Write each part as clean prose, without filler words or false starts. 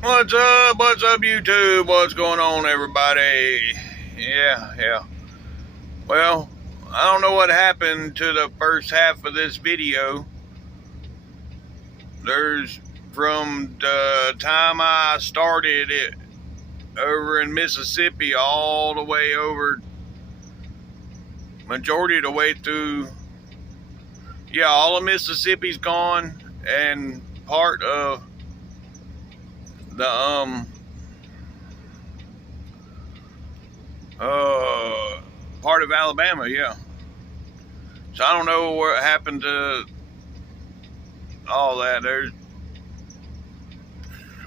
What's up? What's up, YouTube? What's going on, everybody? Yeah. Well, I don't know what happened to the first half of this video. From the time I started it over in Mississippi all the way over, majority of the way through, all of Mississippi's gone, and part of the part of Alabama, yeah. So I don't know what happened to all that.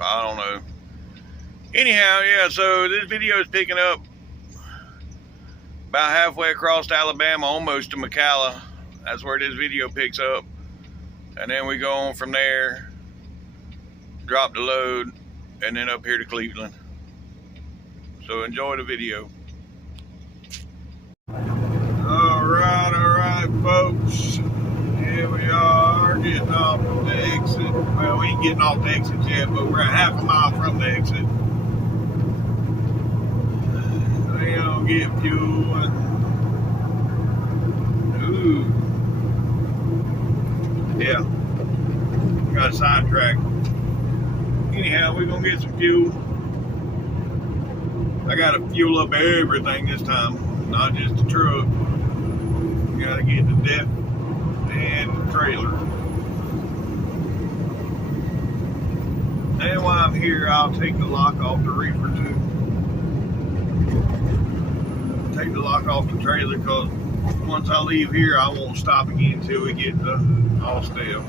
I don't know. Anyhow, yeah, so this video is picking up about halfway across Alabama, almost to McCalla. That's where this video picks up. And then we go on from there, drop the load, and then up here to Cleveland. So enjoy the video. All right, folks. Here we are, getting off the exit. Well, we ain't getting off the exit yet, but we're a half a mile from the exit. We're gonna get fuel. Ooh. Yeah. Got sidetracked. Anyhow, we're gonna get some fuel. I gotta fuel up everything this time, not just the truck. Gotta get the depth and the trailer. And while I'm here, I'll take the lock off the reefer too. Take the lock off the trailer, because once I leave here, I won't stop again until we get to Austell.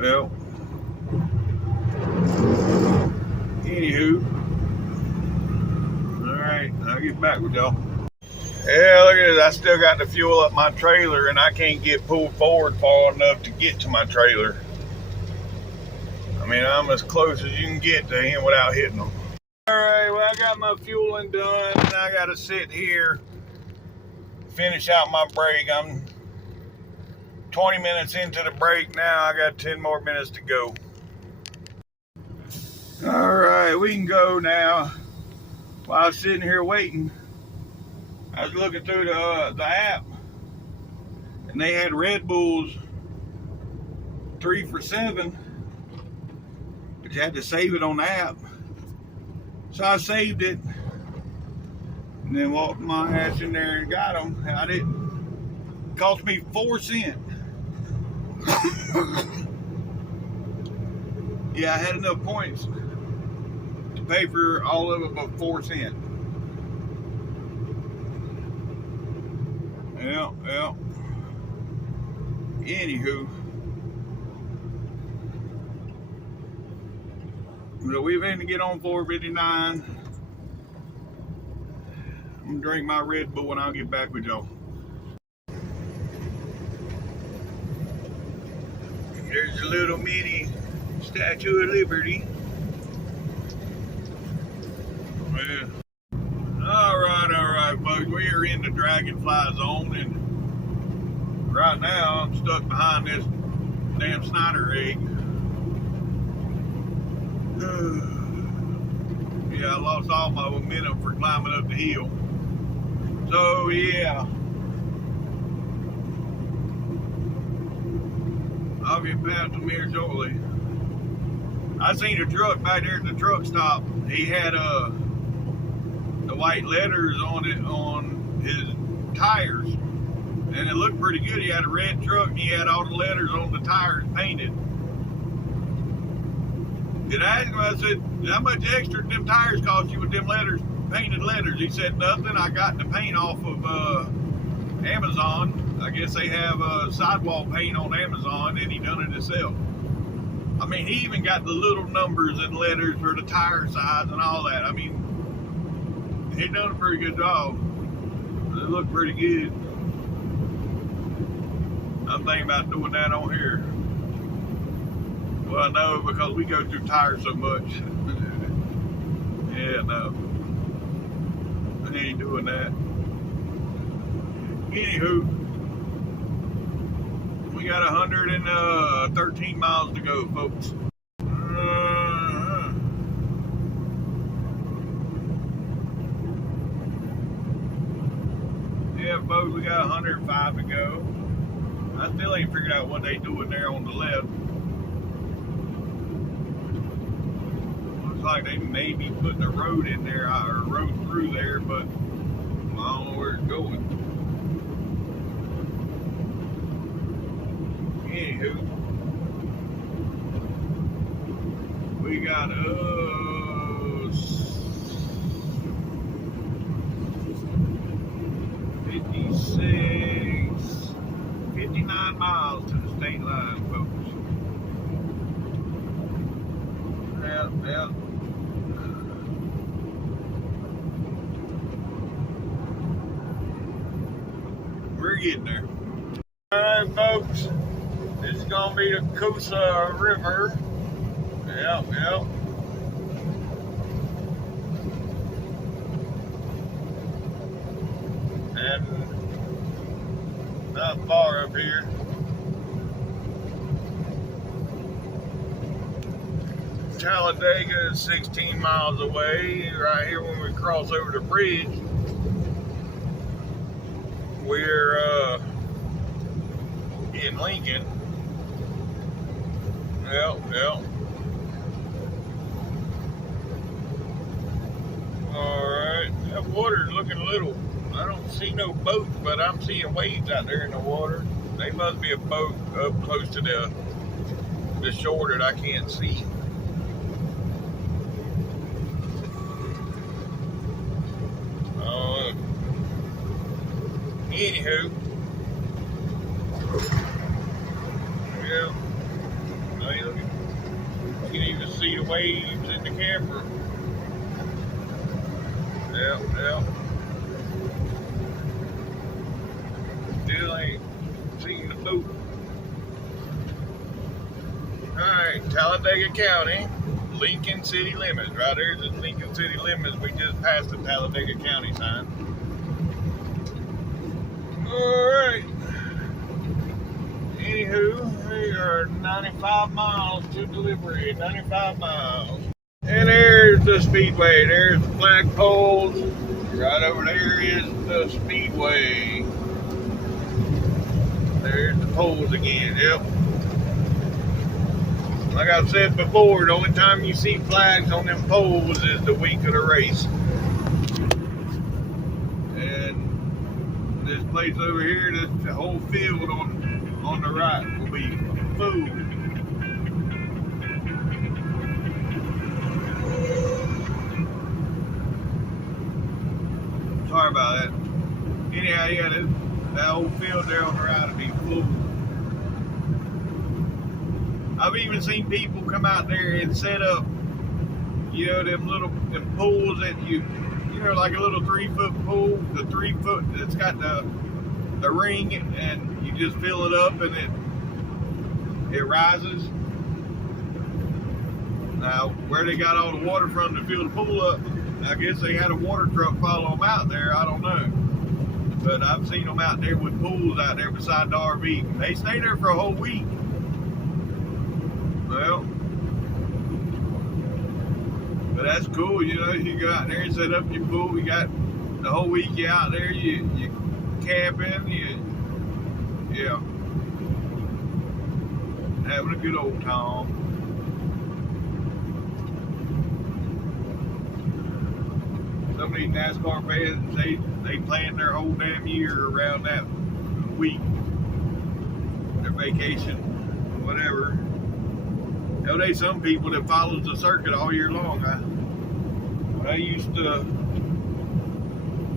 Well. Anywho. Alright, I'll get back with y'all. Yeah, look at this. I still got to fuel up my trailer, and I can't get pulled forward far enough to get to my trailer. I mean, I'm as close as you can get to him without hitting him. Alright, well, I got my fueling done, and I got to sit here, finish out my break. I'm 20 minutes into the break now. I got 10 more minutes to go. Alright, we can go now. While I was sitting here waiting, I was looking through the app, and they had Red Bulls 3 for $7, but you had to save it on the app. So I saved it, and then walked my ass in there and got them. I didn't. It cost me 4 cents. Yeah, I had enough points to pay for all of it, but 4 cents. Yeah. Anywho, so we've had to get on 459. I'm gonna drink my Red Bull and I'll get back with y'all. There's a little mini Statue of Liberty. Yeah. All right, folks. We are in the Dragonfly Zone, and right now I'm stuck behind this damn Snyder egg. Yeah, I lost all my momentum for climbing up the hill. So yeah, I'll get past them here shortly. I seen a truck back there at the truck stop. He had the white letters on it on his tires, and it looked pretty good. He had a red truck, and he had all the letters on the tires painted. And I asked him, I said, how much extra did them tires cost you with them letters, painted letters? He said, nothing. I got the paint off of Amazon. I guess they have sidewall paint on Amazon, and he done it himself. I mean, he even got the little numbers and letters for the tire size and all that. I mean, he done a pretty good job. It looked pretty good. I'm thinking about doing that on here. Well, no, because we go through tires so much. Yeah, no. I ain't doing that. Anywho, We got 113 miles to go, folks. Yeah, folks, we got 105 to go. I still ain't figured out what they doing there on the left. Looks like they may be putting a road in there, or a road through there, but I don't know where it's going. Anywho, we got 59 miles to the state line, folks. Yeah. We're getting there. Alright, folks. This is gonna be the Coosa River. Yep. And not far up here. Talladega is 16 miles away. Right here when we cross over the bridge, we're in Lincoln. Yep. Alright, that water's looking a little, I don't see no boats, but I'm seeing waves out there in the water. They must be a boat up close to the shore that I can't see. Anywho, yeah, you can even see the waves in the camera. Yep. Still ain't seen the boat. Alright, Talladega County, Lincoln City limits. Right there's the Lincoln City limits. We just passed the Talladega County sign. Alright. Anywho, we are 95 miles to delivery. 95 miles. And there's the speedway. There's the flagpoles. Right over there is the speedway. There's the poles again. Yep. Like I've said before, the only time you see flags on them poles is the week of the race. And this place over here, the whole field on the right will be full. Sorry about that. Anyhow, yeah, that whole field there on the right will be full. I've even seen people come out there and set up, them pools that like a little 3-foot pool, the 3-foot that's got the ring, and you just fill it up and it rises. Now, where they got all the water from to fill the pool up, I guess they had a water truck follow them out there. I don't know. But I've seen them out there with pools out there beside the RV. They stay there for a whole week. Well, but that's cool, you go out there and set up your pool. You got the whole week you out there, you camping, having a good old time. Some of these NASCAR fans, they plan their whole damn year around that week, their vacation, whatever. There's some people that follows the circuit all year long. I used to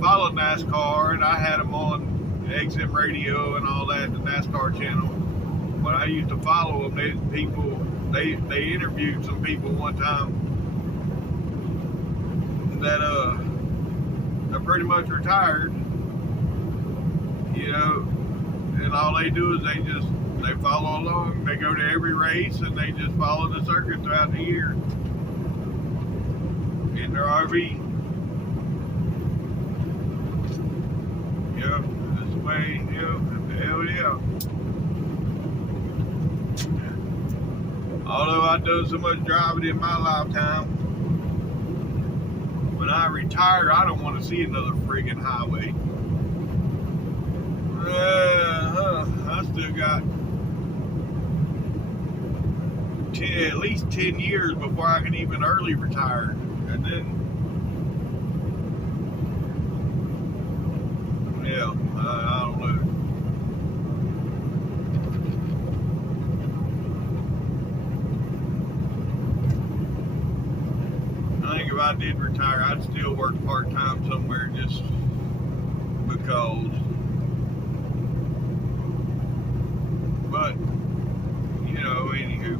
follow NASCAR, and I had them on XM radio and all that, the NASCAR channel. When I used to follow them, they interviewed some people one time that they're pretty much retired, and all they do is they follow along. They go to every race and they just follow the circuit throughout the year in their RV. Yep, this way, hell yeah. Although I've done so much driving in my lifetime, when I retire, I don't want to see another friggin' highway. I still got at least 10 years before I can even early retire. And then, yeah, I don't know. I think if I did retire, I'd still work part-time somewhere just because. But, you know, anywho,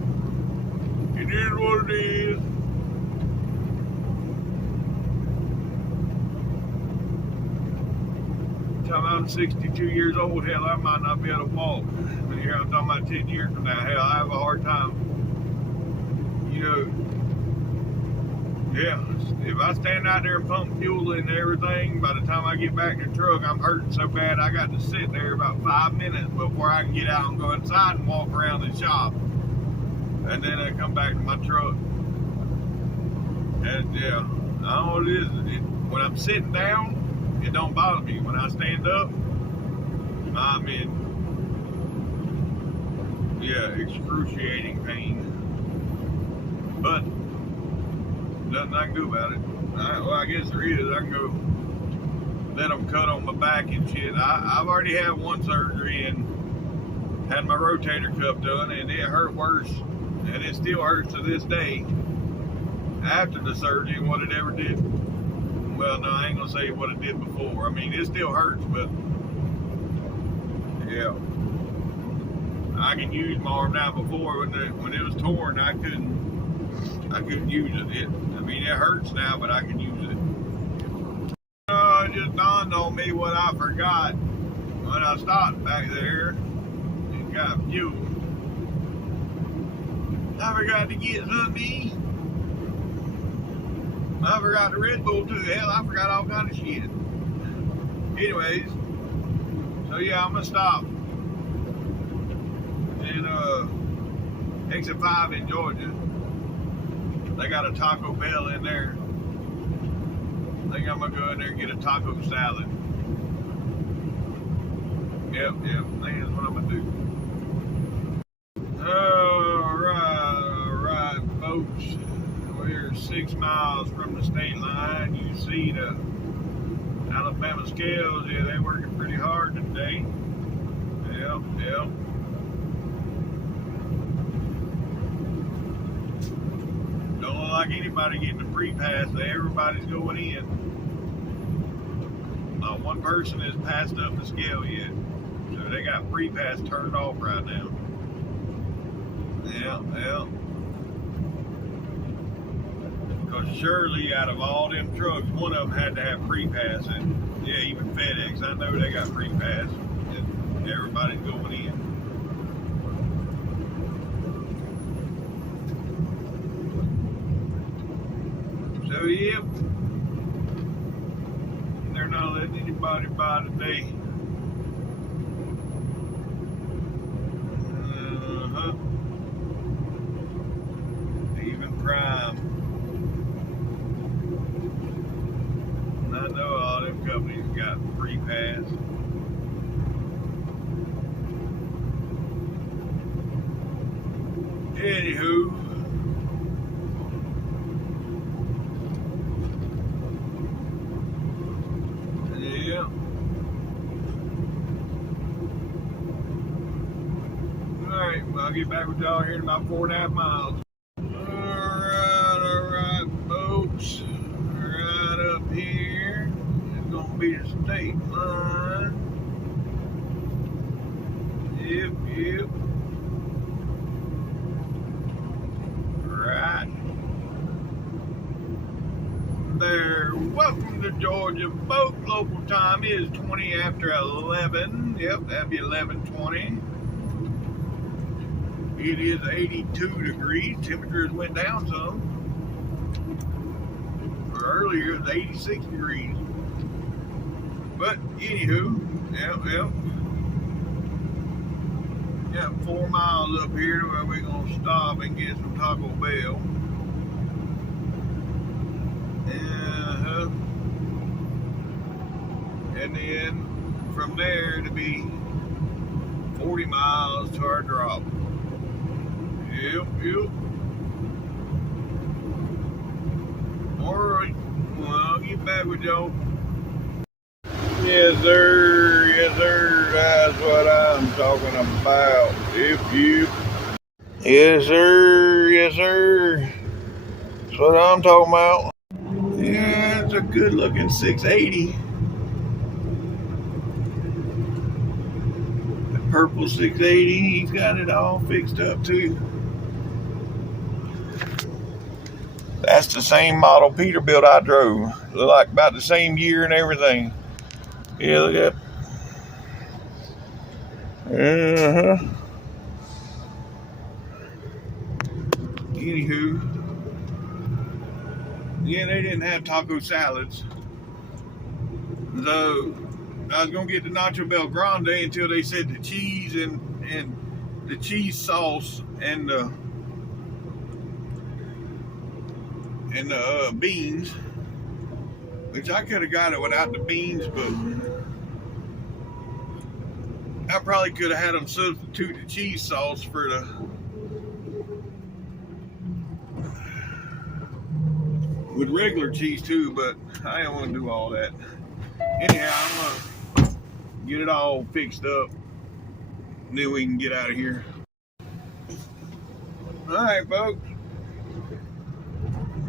it is what it is. Time I'm 62 years old, hell, I might not be able to walk. But here I'm talking about 10 years from now, hell, I have a hard time. You know, yeah, if I stand out there and pump fuel and everything, by the time I get back in the truck, I'm hurting so bad I got to sit there about 5 minutes before I can get out and go inside and walk around the shop. And then I come back to my truck. And yeah, I don't know what it is. When I'm sitting down, it don't bother me. When I stand up, I'm in, excruciating pain. But nothing I can do about it. I guess there is. I can go let them cut on my back and shit. I've already had one surgery and had my rotator cuff done, and it hurt worse, and it still hurts to this day after the surgery than what it ever did. Well, no, I ain't gonna say what it did before. I mean, it still hurts, but yeah, I can use my arm now. Before when it was torn, I couldn't use it. I mean, it hurts now, but I can use it. It just dawned on me what I forgot when I stopped back there and got fuel. I forgot to get something to eat. I forgot the Red Bull too. Hell, I forgot all kind of shit. Anyways, so yeah, I'm gonna stop in exit 5 in Georgia. They got a Taco Bell in there. I think I'm gonna go in there and get a taco salad. Yep, I think that's what I'm gonna do. Alright, folks. We're 6 miles from the state line. You see the Alabama scales. Yeah, they're working pretty hard today. Yep. Don't look like anybody getting a free pass. Everybody's going in. Not one person has passed up the scale yet. So they got free pass turned off right now. Yeah. Because surely out of all them trucks, one of them had to have free pass. And yeah, even FedEx, I know they got free pass. And everybody's going in. So yep, they're not letting anybody buy today. Even Prime. And I know all them companies got free pass. Anywho. Alright, well, I'll get back with y'all here in about 4.5 miles. Alright, folks. Right up here. It's gonna be the state line. Yep. Right there. Welcome to Georgia, folks. Local time is 20 after 11. Yep, that'd be 11:20. It is 82 degrees. Temperatures went down some. Earlier it was 86 degrees. But anywho, yep. Got 4 miles up here where we're gonna stop and get some Taco Bell. And then from there to be 40 miles to our drop. Yep. Alright, well, I'll get back with y'all. Yes, sir, that's what I'm talking about. Yep. Yes, sir, that's what I'm talking about. Yeah, it's a good looking 680. The purple 680, he's got it all fixed up too. That's the same model Peterbilt I drove. Look like about the same year and everything. Yeah, look at that. Anywho, yeah, they didn't have taco salads. So I was gonna get the Nacho Bel Grande until they said the cheese and the cheese sauce and the beans, which I could have got it without the beans, but I probably could have had them substitute the cheese sauce for the with regular cheese too, but I don't want to do all that. Anyhow, I'm gonna get it all fixed up, and then we can get out of here. Alright, folks.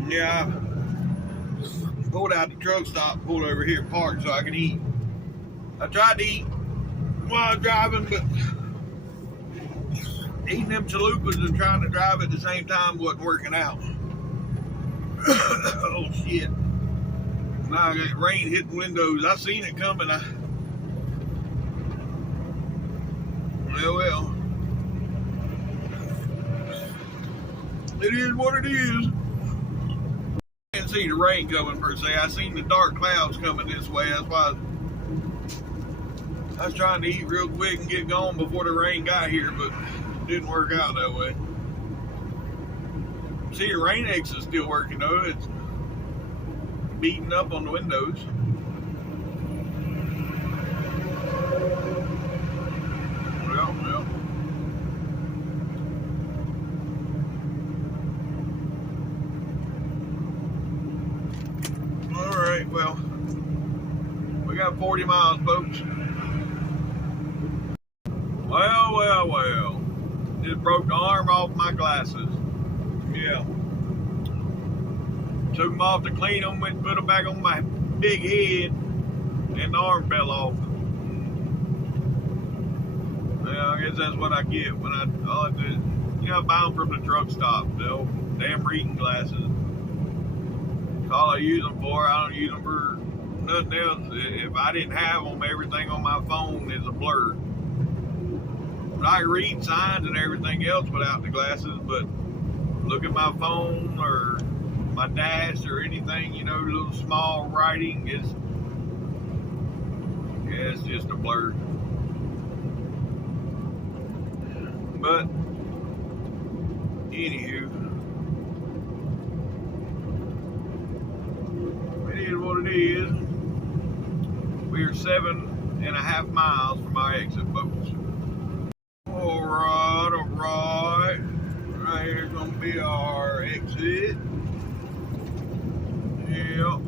Yeah, I pulled out the truck stop, pulled over here, parked so I could eat. I tried to eat while I was driving, but eating them chalupas and trying to drive at the same time wasn't working out. Oh shit. Now I got rain hitting windows. I seen it coming. Well. It is what it is. I didn't see the rain coming per se. I seen the dark clouds coming this way. That's why I was trying to eat real quick and get going before the rain got here, but it didn't work out that way. See, the rain X is still working though. It's beating up on the windows. Well. Alright, well, we got 40 miles, folks. Well. Just broke the arm off my glasses. Yeah. Took them off to clean them, went and put them back on my big head, and the arm fell off. Well, I guess that's what I get when I buy them from the truck stop. The old damn reading glasses. That's all I use them for. I don't use them for nothing else. If I didn't have them, everything on my phone is a blur. I read signs and everything else without the glasses, but look at my phone or my dash or anything, little small writing it's just a blur. But anywho, it is what it is. We are 7.5 miles from our exit, folks. Alright. Right here's gonna be our exit. Yep.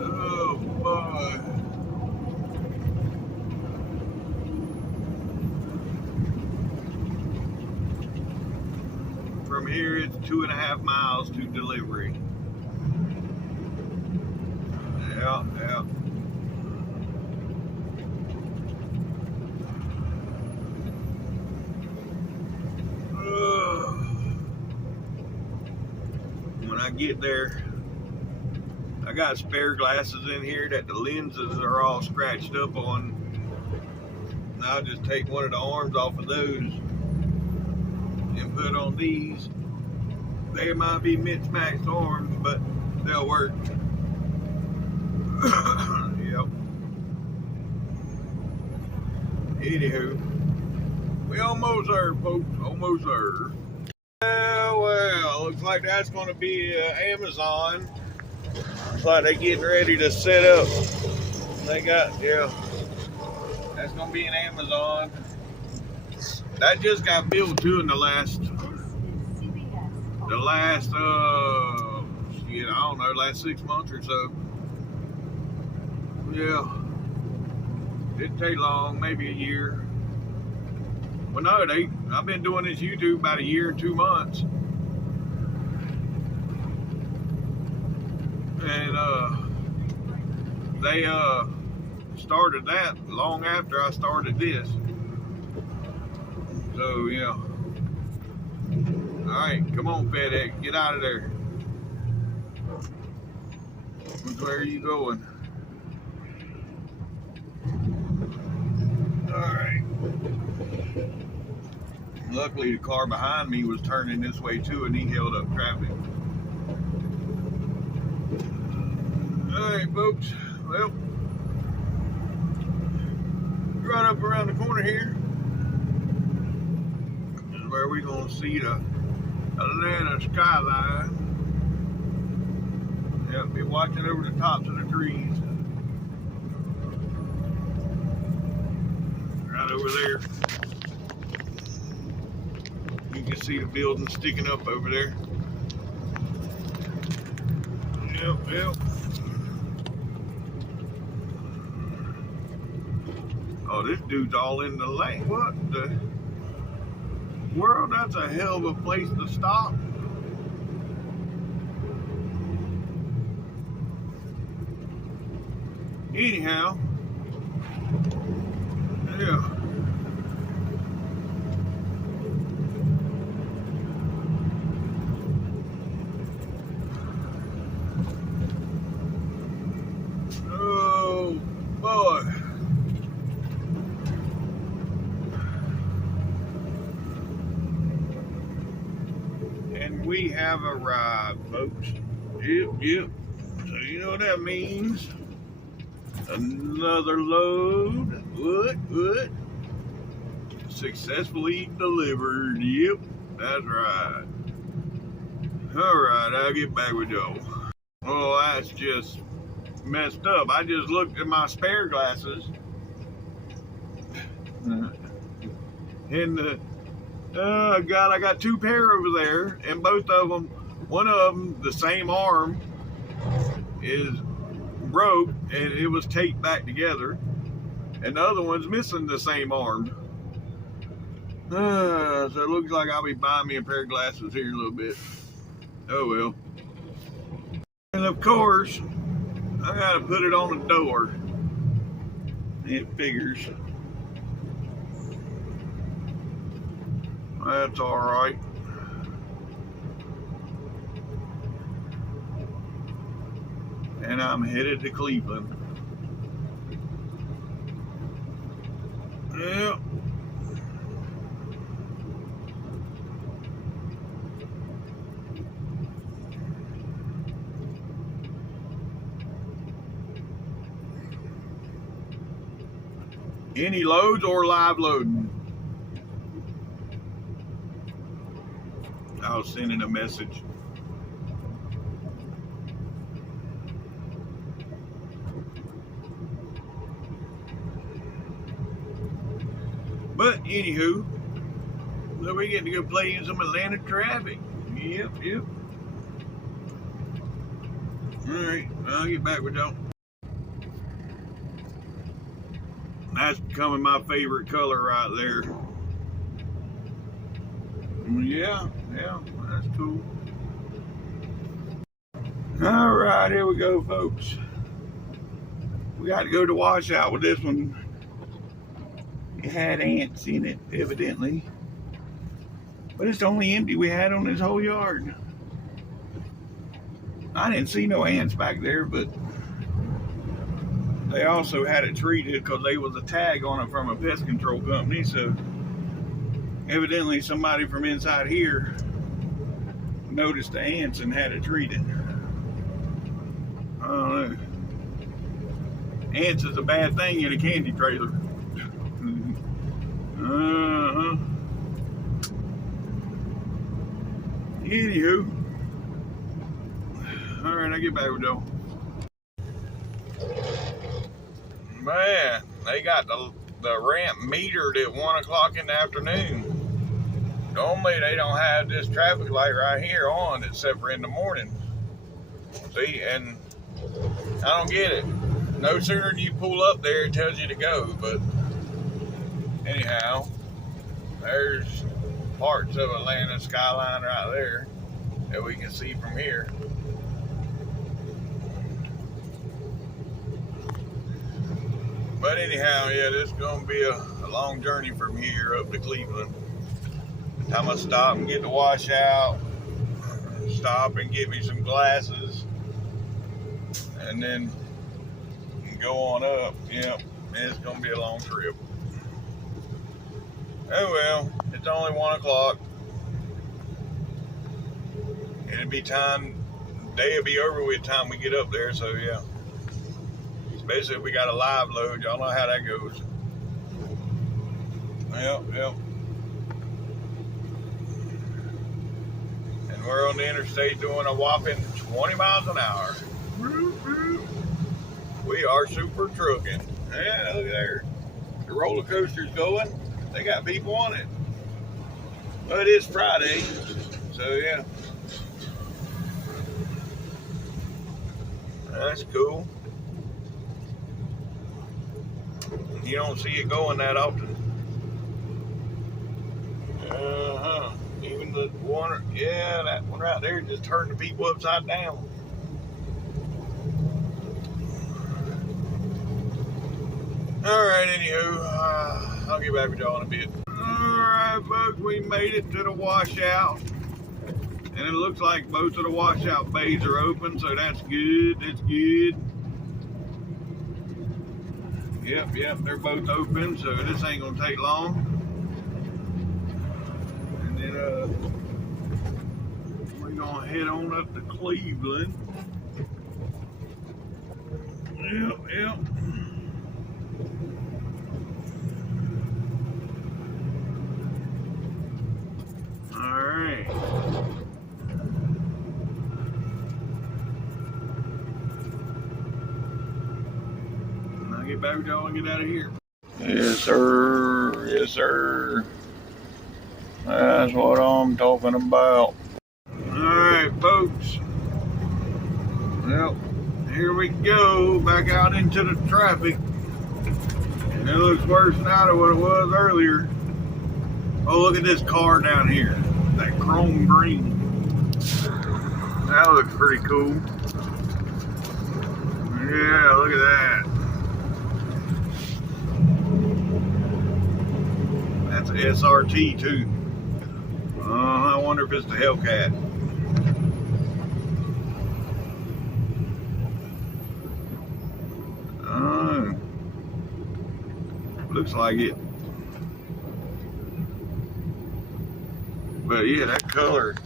Oh boy. From here it's 2.5 miles to delivery. Yeah. When I get there, I got spare glasses in here that the lenses are all scratched up on. And I'll just take one of the arms off of those and put on these. They might be mismatched arms, but they'll work. Yep. Anywho, we almost there, folks. Almost there. Well, looks like that's going to be Amazon. Looks like they're getting ready to set up. They got, yeah, that's going to be an Amazon. That just got built too in the last, shit, I don't know, last 6 months or so. Yeah, didn't take long, maybe a year. Well, no, I've been doing this YouTube about a year and 2 months. And they started that long after I started this. So, yeah. Alright, come on, FedEx, get out of there. Where are you going? Alright. Luckily, the car behind me was turning this way too, and he held up traffic. Alright, folks. Well, right up around the corner here is where we're going to see the Atlanta skyline. Yeah, be watching over the tops of the trees. Right over there. You can see the building sticking up over there. Yep. Oh, this dude's all in the lane. What the world? That's a hell of a place to stop. Anyhow, yeah. Oh, boy. And we have arrived, folks. Yep. So you know what that means? Another load. What? Successfully delivered. Yep, that's right. Alright, I'll get back with y'all. Oh, that's just messed up. I just looked at my spare glasses. And God, I got 2 pair over there, and both of them, one of them, the same arm is broke and it was taped back together, and the other one's missing the same arm. So it looks like I'll be buying me a pair of glasses here in a little bit. Oh well. And of course, I gotta put it on the door. It figures. That's alright. And I'm headed to Cleveland. Yeah. Any loads or live loading? I was sending a message. But anywho, so we're getting to go play in some Atlanta traffic. Yep. Alright, I'll get back with y'all. That's becoming my favorite color right there. Yeah, that's cool. Alright, here we go, folks. We got to go to washout with this one. It had ants in it, evidently. But it's the only empty we had on this whole yard. I didn't see no ants back there, but they also had it treated because there was a tag on it from a pest control company. So evidently somebody from inside here noticed the ants and had it treated. I don't know. ants is a bad thing in a candy trailer. Anywho, all right, I get back with Joe. Man, they got the ramp metered at 1 o'clock in the afternoon. Normally they don't have this traffic light right here on except for in the morning. See, and I don't get it. No sooner than you pull up there, it tells you to go. But anyhow, there's parts of Atlanta skyline right there that we can see from here. But anyhow, yeah, this is going to be a long journey from here up to Cleveland. I'm going to stop and get the wash out, stop and get me some glasses, and then go on up. Yep, it's going to be a long trip. Oh well, it's only 1 o'clock. It'll be time, day will be over with time we get up there, so yeah. Especially if we got a live load, y'all know how that goes. Yep. And we're on the interstate doing a whopping 20 miles an hour. We are super trucking. Yeah, look at there. The roller coaster's going. They got people on it. But it is Friday, so yeah. That's cool. You don't see it going that often. Even the one, yeah, that one right there just turned the people upside down. Alright, anywho, I'll get back with y'all in a bit. Alright, folks, we made it to the washout. And it looks like most of the washout bays are open, so that's good. That's good. Yep, they're both open, so this ain't gonna take long. And then we're gonna head on up to Cleveland. Yep. All right. Get back with y'all and get out of here. Yes, sir. That's what I'm talking about. Alright, folks. Well, here we go. Back out into the traffic. And it looks worse now than what it was earlier. Oh, look at this car down here. That chrome green. That looks pretty cool. Yeah, look at that. That's an SRT too. I wonder if it's the Hellcat. Looks like it. But yeah, that color.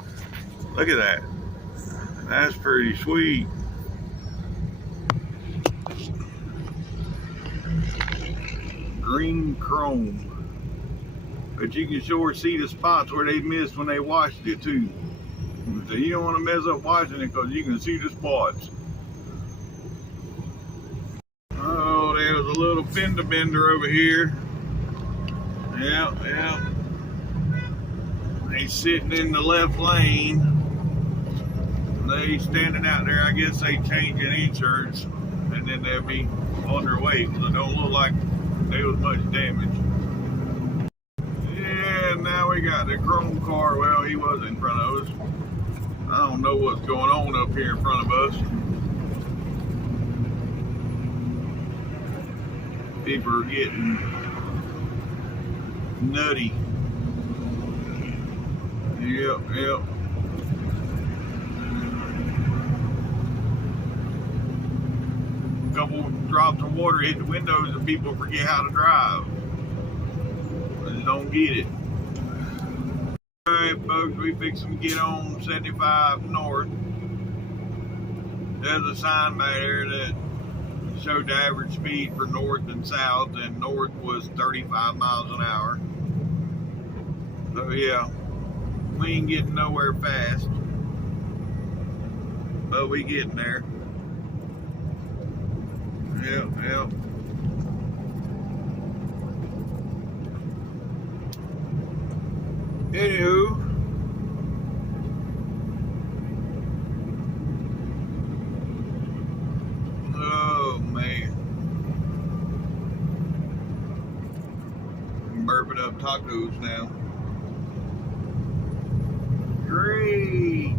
Look at that. That's pretty sweet. Green chrome. But you can sure see the spots where they missed when they washed it too. So you don't want to mess up washing it because you can see the spots. Oh, there's a little fender bender over here. Yeah. They sitting in the left lane. They standing out there. I guess they changing insurance, and then they'll be on their way because it don't look like there was much damage. Now we got the chrome car. Well, he was in front of us. I don't know what's going on up here in front of us. People are getting nutty. Yep. A couple drops of water hit the windows and people forget how to drive. They just don't get it. Alright, folks, we fixing to get on 75 north. There's a sign back there that showed the average speed for north and south, and north was 35 miles an hour. So yeah, we ain't getting nowhere fast, but we getting there. Yep, yep. Anywho, oh man, I'm burping up tacos now. Great.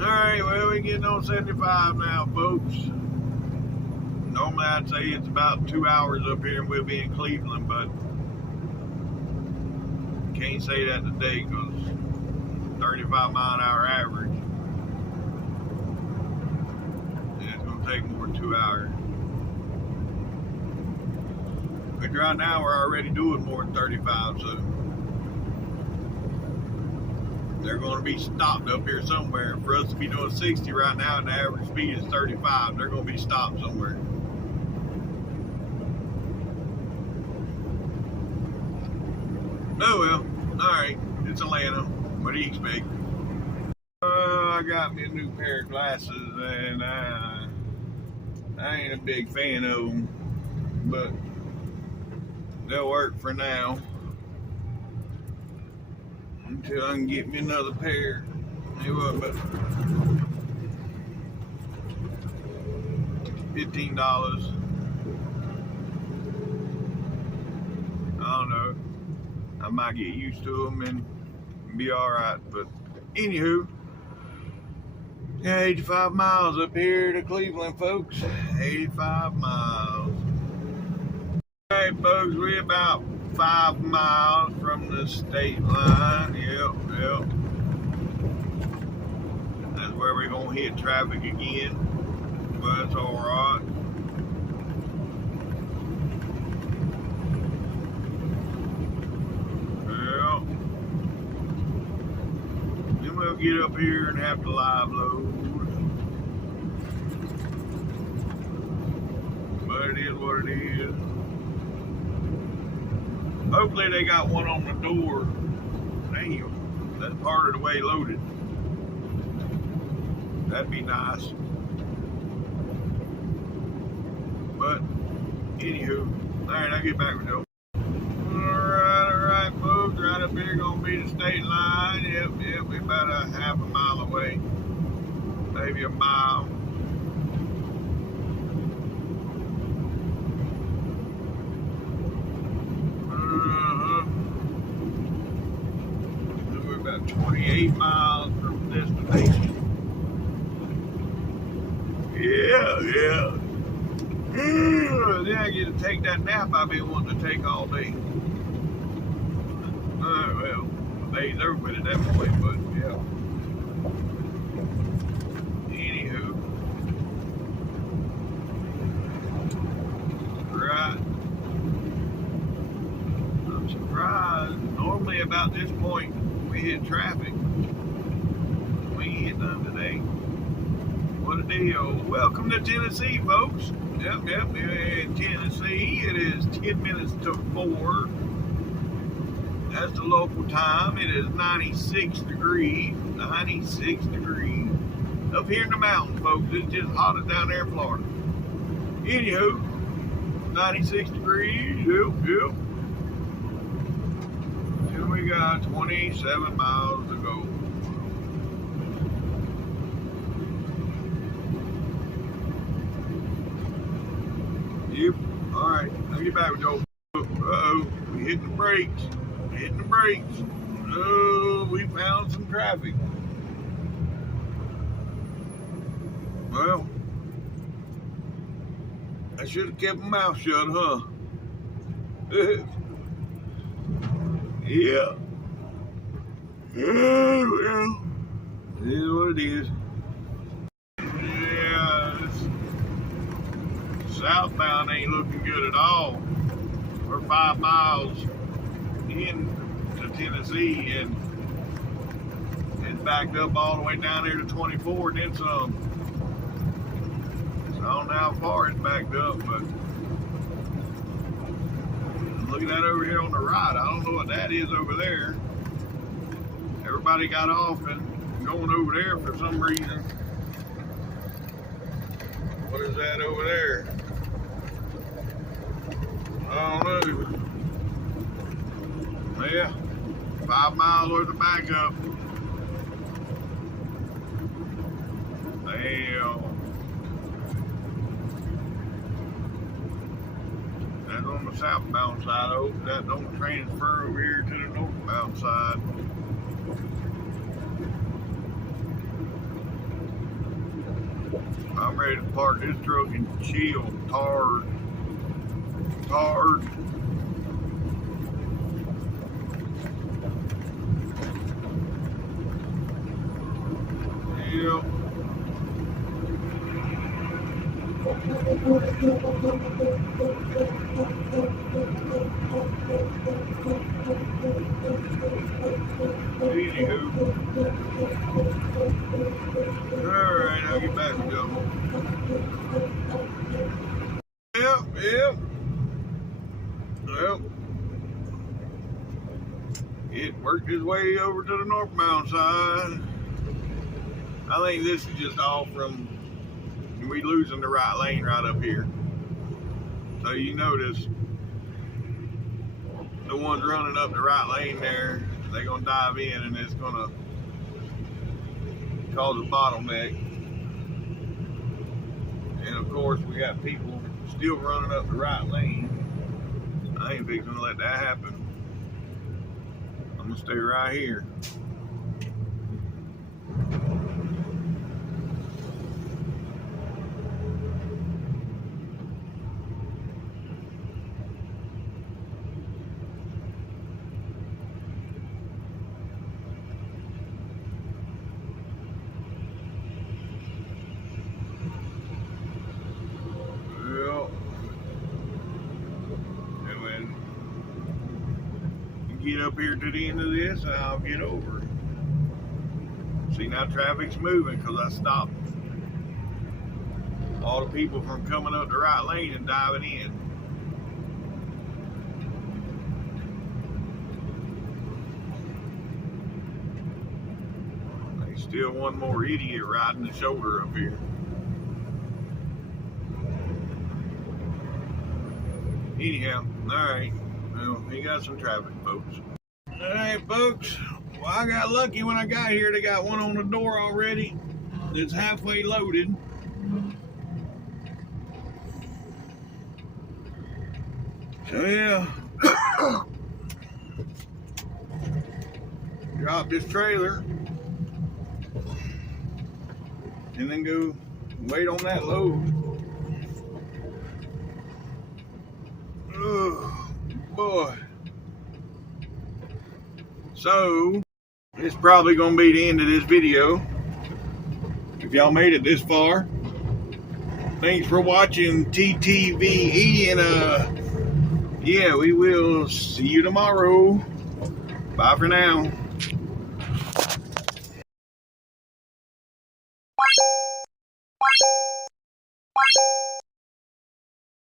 Alright, well, we're getting on 75 now, folks. Normally I'd say it's about 2 hours up here and we'll be in Cleveland, but can't say that today because 35 mile an hour average. And it's going to take more than 2 hours. But right now we're already doing more than 35, so they're going to be stopped up here somewhere. For us to be doing 60 right now and the average speed is 35, they're going to be stopped somewhere. Oh well, alright, it's Atlanta. What do you expect? I got me a new pair of glasses and I ain't a big fan of them, but they'll work for now until I can get me another pair. They were about $15. I don't know. I might get used to them and be alright, but anywho, yeah, 85 miles up here to Cleveland, folks. 85 miles. Alright, folks, we're about 5 miles from the state line. Yep, yep. That's where we're gonna hit traffic again, but it's alright. We'll get up here and have to live load, but it is what it is. Hopefully they got one on the door. Damn, that's part of the way loaded. That'd be nice. But anywho, alright, I'll get back with you. Alright, folks, right up here gonna be the state line. Yep, we're about a half a mile away. Maybe a mile. We're about 28 miles from destination. Yeah. Then I get to take that nap I've been wanting to take all day. Well, the day's over with at that point, but yeah. Anywho. Right. I'm surprised. Normally about this point, we hit traffic. We ain't hit none today. What a deal. Welcome to Tennessee, folks. Yep, in Tennessee. It is 10 minutes to 4. That's the local time. It is 96 degrees. 96 degrees. Up here in the mountains, folks. It's just hot as down there in Florida. Anywho, 96 degrees. Yep. And we got 27 miles to go. Yep. Alright, I'll get back with y'all. Uh-oh, we hitting the brakes. Oh, we found some traffic. Well, I should have kept my mouth shut, huh? Yeah. Well, it is what it is. Yeah, this southbound ain't looking good at all. we're 5 miles into Tennessee, and it's backed up all the way down there to 24 and then some. So I don't know how far it's backed up, but look at that over here on the right. I don't know what that is over there. Everybody got off and going over there for some reason. What is that over there? I don't know. Yeah, 5 miles worth of backup. Damn. That's on the southbound side. I hope that don't transfer over here to the northbound side. I'm ready to park this truck and chill. Tired. Yeah. Anywho. Alright, I'll get back to go. Yep. Well, it worked its way over to the northbound side. I think this is just all from we losing the right lane right up here. So you notice the ones running up the right lane there, they're gonna dive in and it's gonna cause a bottleneck. And of course we got people still running up the right lane. I ain't fixing to let that happen. I'm gonna stay right here. Get up here to the end of this and I'll get over. See, now traffic's moving because I stopped all the people from coming up the right lane and diving in. There's still one more idiot riding the shoulder up here. Anyhow, alright. Well, he got some traffic, folks. Alright, folks. Well, I got lucky when I got here. They got one on the door already. It's halfway loaded. So, yeah. Drop this trailer. And then go wait on that load. Oh, boy. So, it's probably going to be the end of this video. If y'all made it this far, thanks for watching TTVE, and yeah, we will see you tomorrow. Bye for now.